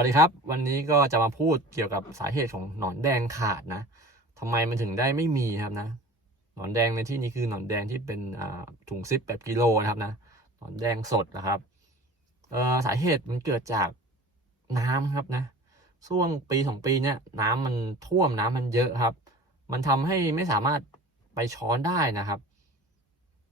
วัสดีครับ วันนี้ก็จะมาพูดเกี่ยวกับสาเหตุของหนอนแดงขาดนะทำไมมันถึงได้ไม่มีครับนะ หนอนแดงในที่นี้คือหนอนแดงที่เป็นถุงซิปแบบกิโลนะครับนะหนอนแดงสดนะครับสาเหตุมันเกิดจากน้ำครับนะช่วงปีสองปีเนี่ยน้ำมันท่วมน้ำมันเยอะครับ มันทำให้ไม่สามารถไปช้อนได้นะครับ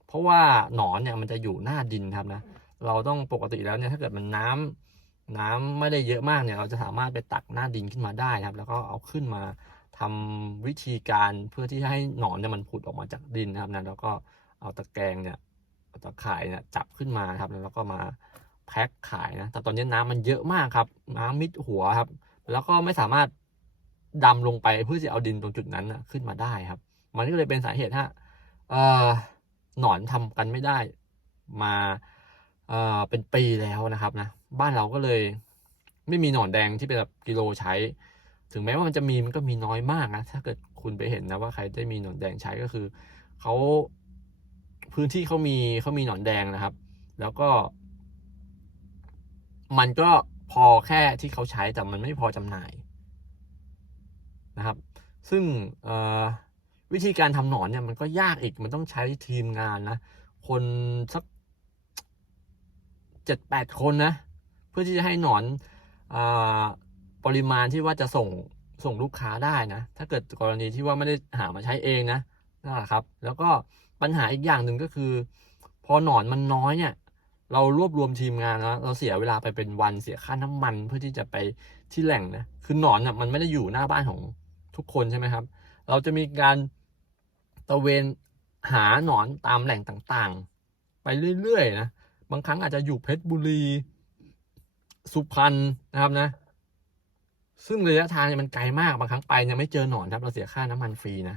เพราะว่าหนอนเนี่ยมันจะอยู่หน้าดินครับนะเราต้องปกติแล้วเนี่ยถ้าเกิดมันน้ำ น้ำไม่ได้เยอะมากเนี่ยเราจะสามารถไปตักหน้าดินขึ้นมาได้นะครับ แล้วก็เอาขึ้นมาทำวิธีการเพื่อที่จะให้หนอนเนี่ยมันผุดออกมาจากดินนะครับนะแล้วก็เอาตะแกรงเนี่ยเอาตะข่ายเนี่ยจับขึ้นมาครับแล้วก็มาแพ็คขายนะแต่ตอนนี้น้ำมันเยอะมากครับ น้ำมิดหัวครับ แล้วก็ไม่สามารถดำลงไปเพื่อจะเอาดินตรงจุดนั้นนะขึ้นมาได้ครับ มันก็เลยเป็นสาเหตุฮะเอ่อหนอนทำกันไม่ได้มา อ่อเป็นปีแล้วนะครับนะบ้านเราก็เลยไม่มีหนอนแดงที่เป็นแบบกิโลใช้ ถึงแม้ว่ามันจะมีมันก็มีน้อยมากนะถ้าเกิดคุณไปเห็นนะว่าใครได้มีหนอนแดงใช้ก็คือเขาพื้นที่เขามีเขามีหนอนแดงนะครับ แล้วก็ มันก็พอแค่ที่เขาใช้แต่มันไม่พอจำหน่ายนะครับ ซึ่งวิธีการทำหนอนเนี่ยมันก็ยากอีกมันต้องใช้ทีมงานนะ คนสัก เจ็ดแปดคนนะ เพื่อที่จะให้หนอนอปริมาณที่ว่าจะส่งส่งลูกค้าได้นะ ถ้าเกิดกรณีที่ว่าไม่ได้หามาใช้เองนะนั่นแหละครับ แล้วก็ปัญหาอีกอย่างหนึ่งก็คือ พอหนอนมันน้อยเนี่ย เรารวบรวมทีมงานแล้วเราเสียเวลาไปเป็นวันเสียค่าน้ำมันเพื่อที่จะไปที่แหล่งนะคือหนอนน่ะมันไม่ได้อยู่หน้าบ้านของทุกคนใช่ไหมครับ เราจะมีการตระเวนหาหนอนตามแหล่งต่างๆ ไปเรื่อยๆนะ บางครั้งอาจจะอยู่เพชรบุรี สุพรรณนะครับนะ ซึ่งระยะทางเนี่ยมันไกลมากบางครั้งไปเนี่ยไม่เจอหนอนครับ เราเสียค่าน้ำมันฟรีนะ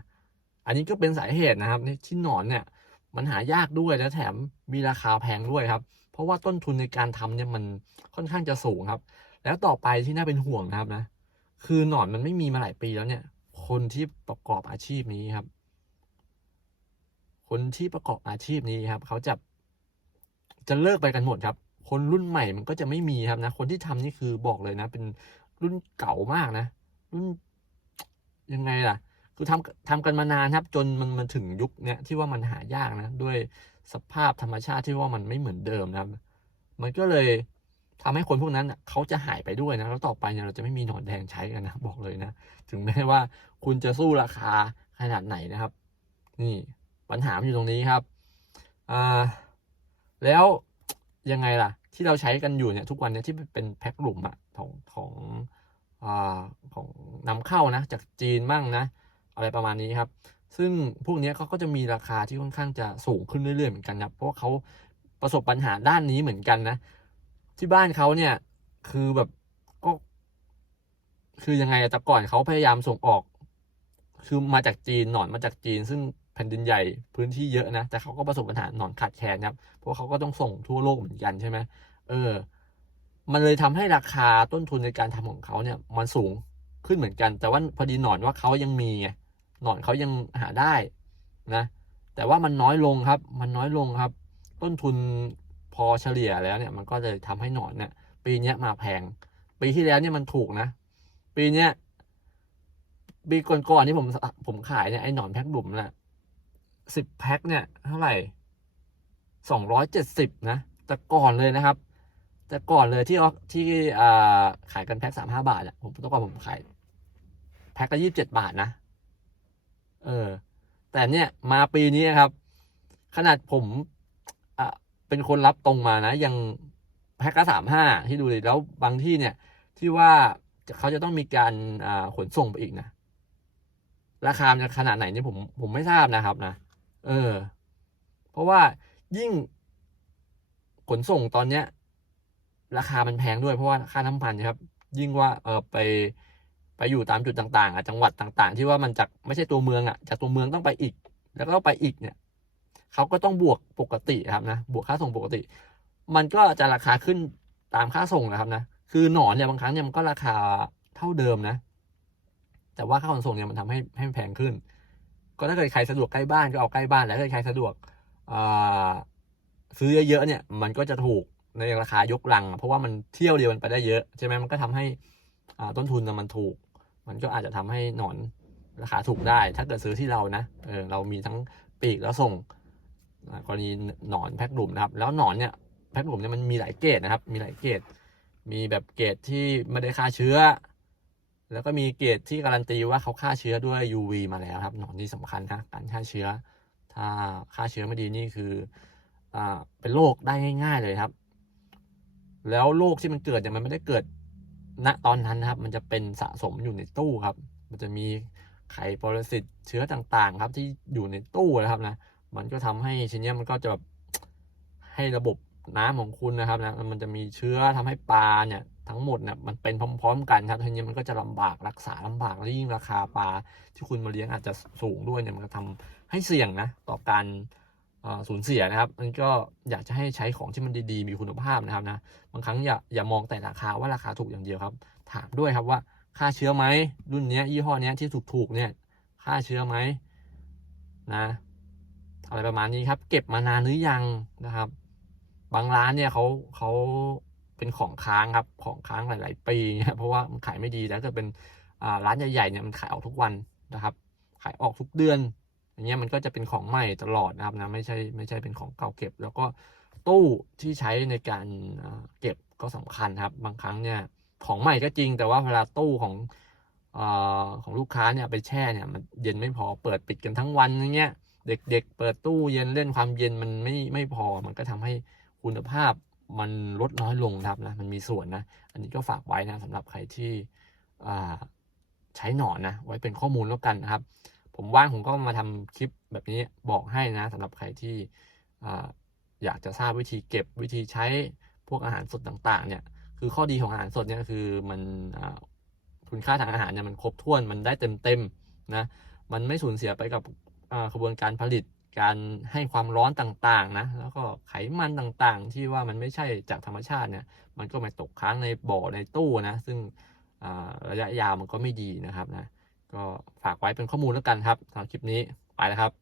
อันนี้ก็เป็นสาเหตุนะครับที่หนอนเนี่ย มันหายากด้วยและแถมมีราคาแพงด้วยครับ เพราะว่าต้นทุนในการทำเนี่ยมันค่อนข้างจะสูงครับ แล้วต่อไปที่น่าเป็นห่วงนะครับนะ คือหนอนมันไม่มีมาหลายปีแล้วเนี่ย คนที่ประกอบอาชีพนี้ครับ คนที่ประกอบอาชีพนี้ครับ เขาจะ จะเลิกไปกันหมดครับ คนรุ่นใหม่มันก็จะไม่มีครับนะ คนที่ทำนี่คือบอกเลยนะ เป็นรุ่นเก่ามากนะ รุ่นยังไงล่ะ คือทำทำกันมานานครับ จนมันมาถึงยุคเนี้ยที่ว่ามันหายากนะ ด้วยสภาพธรรมชาติที่ว่ามันไม่เหมือนเดิมนะครับ มันก็เลยทำให้คนพวกนั้นน่ะเขาจะหายไปด้วยนะ แล้วต่อไปเนี่ยเราจะไม่มีหนอนแดงใช้กันนะ บอกเลยนะ ถึงแม้ว่าคุณจะสู้ราคาขนาดไหนนะครับ นี่ปัญหามอยู่ตรงนี้ครับ อ่า แล้วยังไงล่ะ ที่เราใช้กันอยู่เนี่ยทุกวันเนี่ยที่เป็นแพ็คหลุมอะของของอของนำเข้านะจากจีนมั่งนะ อะไรประมาณนี้ครับ ซึ่งพวกนี้เขาก็จะมีราคาที่ค่อนข้างจะสูงขึ้นเรื่อยๆเหมือนกันนะเพราะเขาประสบปัญหาด้านนี้เหมือนกันนะ ที่บ้านเขาเนี่ยคือแบบก็คือยังไงแต่ก่อนเขาพยายามส่งออก คือมาจากจีนหนอนมาจากจีน ซึ่ง ผ่นดินใหญ่พื้นที่เยอะนะ แต่เขาก็ประสบปัญหาหนอนขาดแคลนครับ เพราะเขาก็ต้องส่งทั่วโลกเหมือนกันใช่ไหมเออ มันเลยทำให้ราคาต้นทุนในการทำของเขาเนี่ย มันสูงขึ้นเหมือนกัน แต่ว่าพอดีหนอนว่าเขายังมีหนอนเขายังหาได้นะ แต่ว่ามันน้อยลงครับ มันน้อยลงครับ ต้นทุนพอเฉลี่ยแล้วเนี่ย มันก็เลยทำให้หนอนเนี่ย ปีนี้มาแพง ปีที่แล้วเนี่ยมันถูกนะ ปีเนี้ยปีก่อนๆที่ผมผมขายเนี่ยไอ้หนอนแพ็คดุ่มน่ะ สิบแพ็คเนี่ยเท่าไหร่สองร้อยเจ็ดสิบนะ แต่ก่อนเลยนะครับ แต่ก่อนเลยที่ที่อ่าขายกันแพ็คสามห้าบาทอะผมต้องก่อนผมขายแพ็คละยี่สิบเจ็ดบาทนะ เออ แต่เนี่ยมาปีนี้ครับ ขนาดผมอะเป็นคนรับตรงมานะยังแพ็คละสามห้าที่ดูดิแล้วบางที่เนี่ย ที่ว่าเขาจะต้องมีการขนส่งไปอีกนะราคาจะขนาดไหนนี่ผมผมไม่ทราบนะครับนะ เออ เพราะว่ายิ่งขนส่งตอนเนี้ย ราคามันแพงด้วยเพราะว่าค่าน้ำมันครับ ยิ่งว่าเออไปไปอยู่ตามจุดต่างๆอะจังหวัดต่างๆ ที่ว่ามันจากไม่ใช่ตัวเมืองอะ จากตัวเมืองต้องไปอีก แล้วก็ไปอีกเนี่ยเขาก็ต้องบวกปกติครับนะบวกค่าส่งปกติ มันก็จะราคาขึ้นตามค่าส่งนะครับนะคือหนอนเนี่ยบางครั้งเนี่ยมันก็ราคาเท่าเดิมนะ แต่ว่าค่าขนส่งเนี่ยมันทำให้ให้แพงขึ้น ก็ถ้าเกิดใครสะดวกใกล้บ้านก็เอาใกล้บ้านแล้วถ้าเกิดใครสะดวกซื้อเยอะๆเนี่ย มันก็จะถูกในราคายกลัง เพราะว่ามันเที่ยวเดียวมันไปได้เยอะใช่ไหมมันก็ทำให้ต้นทุนมันถูก มันก็อาจจะทำให้หนอนราคาถูกได้ ถ้าเกิดซื้อที่เรานะเออเรามีทั้งปีกแล้วส่งกรณีหนอนแพ็คหลุมนะครับ แล้วหนอนเนี่ยแพ็คหลุมเนี่ยมันมีหลายเกรดนะครับ มีหลายเกรดมีแบบเกรดที่ไม่ได้ฆ่าเชื้อ แล้วก็มีเกรดที่การันตีว่าเขาฆ่าเชื้อด้วย UV มาแล้วครับหนอนที่สำคัญนะการฆ่าเชื้อ ถ้าฆ่าเชื้อไม่ดีนี่คืออ่าเป็นโรคได้ง่าย ๆเลยครับ แล้วโรคที่มันเกิดเนี่ยมันไม่ได้เกิดณตอนนั้นนะครับ มันจะเป็นสะสมอยู่ในตู้ครับ มันจะมีไข่ปรสิตเชื้อต่างๆ ครับที่อยู่ในตู้นะครับนะ มันก็ทำให้ชิ้นเนี้ยมันก็จะแบบให้ระบบน้ำของคุณนะครับนะมันจะมีเชื้อทำให้ปลาเนี่ย ทั้งหมดเนี่ยมันเป็นพร้อมๆ กันครับทีนี้มันก็จะลำบากรักษาลำบากแล้วยิ่งราคาปลาที่คุณมาเลี้ยงอาจจะสูงด้วยเนี่ยมันก็ทำให้เสี่ยงนะต่อการสูญเสียนะครับมันก็อยากจะให้ใช้ของที่มันดีๆ มีคุณภาพนะครับนะบางครั้งอย่าอย่ามองแต่ราคาว่าราคาถูกอย่างเดียวครับ ถามด้วยครับว่าค่าเชื้อไหมรุ่นนี้ยี่ห้อนี้ที่ถูกๆเนี่ยค่าเชื้อไหมนะอะไรประมาณนี้ครับ เก็บมานานหรือยังนะครับ บางร้านเนี่ยเขาเขา เป็นของค้างครับของค้างหลาย ๆ ปีเนี่ยเพราะว่ามันขายไม่ดีแต่ถ้าเกิดเป็นร้านใหญ่ ๆ เนี่ยมันขายออกทุกวันนะครับ ขายออกทุกเดือน อย่างเงี้ยมันก็จะเป็นของใหม่ตลอดนะครับนะไม่ใช่ไม่ใช่เป็นของเก่าเก็บ แล้วก็ตู้ที่ใช้ในการเก็บก็สำคัญครับ บางครั้งเนี่ยของใหม่ก็จริง แต่ว่าเวลาตู้ของอของลูกค้าเนี่ยไปแช่เนี่ยมันเย็นไม่พอเปิดปิดกันทั้งวันอย่างเงี้ยเด็กๆเปิดตู้เย็นเล่นความเย็นมันไม่ไม่พอมันก็ทำให้คุณภาพ มันลดน้อยลงนะครับนะมันมีส่วนนะ อันนี้ก็ฝากไว้นะสำหรับใครที่ใช้หนอนนะ ไว้เป็นข้อมูลแล้วกันนะครับ ผมว่างผมก็มาทำคลิปแบบนี้บอกให้นะสำหรับใครที่อ่อยากจะทราบวิธีเก็บวิธีใช้พวกอาหารสดต่างๆ เนี่ย คือข้อดีของอาหารสดเนี่ยคือมันคุณค่าทางอาหารเนี่ยมันครบถ้วนมันได้เต็มๆนะมันไม่สูญเสียไปกับกระบวนการผลิต การให้ความร้อนต่างๆนะแล้วก็ไขมันต่างๆ ที่ว่ามันไม่ใช่จากธรรมชาติเนี่ยมันก็มาตกค้างในบ่อในตู้นะ ซึ่งระยะยาวมันก็ไม่ดีนะครับนะก็ฝากไว้เป็นข้อมูลแล้วกันครับสำหรับคลิปนี้ไปแล้วครับ